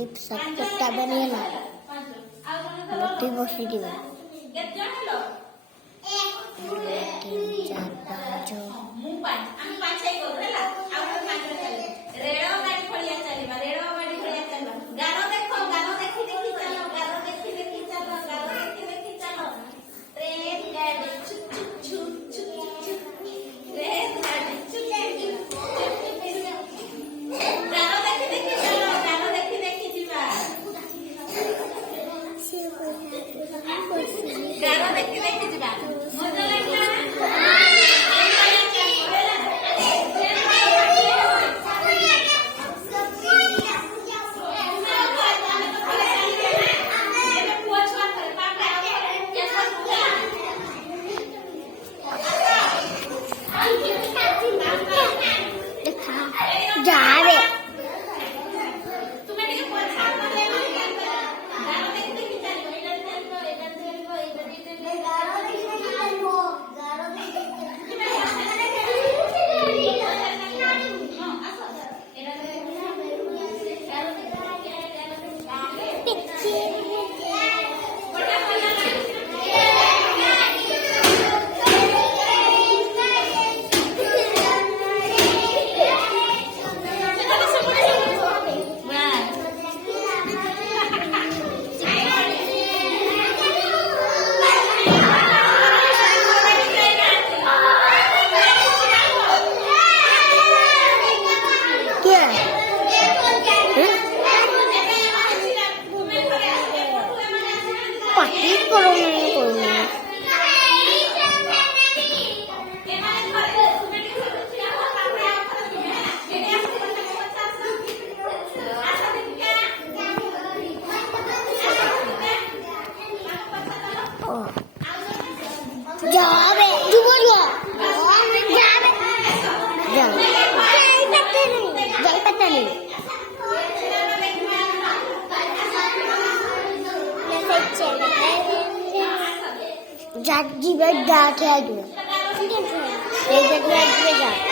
लिप सटपटा बनेला मोती बसी दिबा 1 2 3 4 5 ମୁଁ ପାଞ୍ଚ ଆମେ ପାଞ୍ଚ ହେଇ କରୁ ହେଲା ଆଉ ଗୋଟେ ପାଞ୍ଚ ଚାଲିବ ରେଳ ଗାଡି ଭଳିଆ ଚାଲିବା ରେଳ ଗାଡି ଭଳିଆ ଚାଲିବା ଗାର ଦେଖ ଗାର ଦେଖି ଦେଖି ଚାଲ ଗାର ଦେଖି ଦେଖି ଚାଲ ଗାର ଦେଖି ଦେଖି ଚାଲ ଟ୍ରେନ ଗାଡି ଚୁ ଚୁ ଚୁ ଚୁ ଚୁ ଟ୍ରେନ ଗାଡି ଚୁ ଚୁ ଗାର ଦେଖି ଦେଖି ଚାଲ ଗାର ଦେଖି ଦେଖି ଯିବା ଗାର ଦେଖି ଦେଖି ଯିବା ମଜା ଲାଗିଲା जावे तुम्हें ଟିକେ ପଛା କଲେ ଗାର ଦେଖି ଦେଖି ଚାଲିବ ଏଇଟା ଚାଲିବ ଏଇଟା ଚାଲିବ ଏଇଟା ଗାର ଦେଖି ଦେଖି ଚାଲିବ ଗାର ଦେଖି ଦେଖି पार्टी करो नहीं करना जावे जुबो जुबो जावे जावे जाई पता नहीं जाजी बेड डाके आ गया ये जगह जा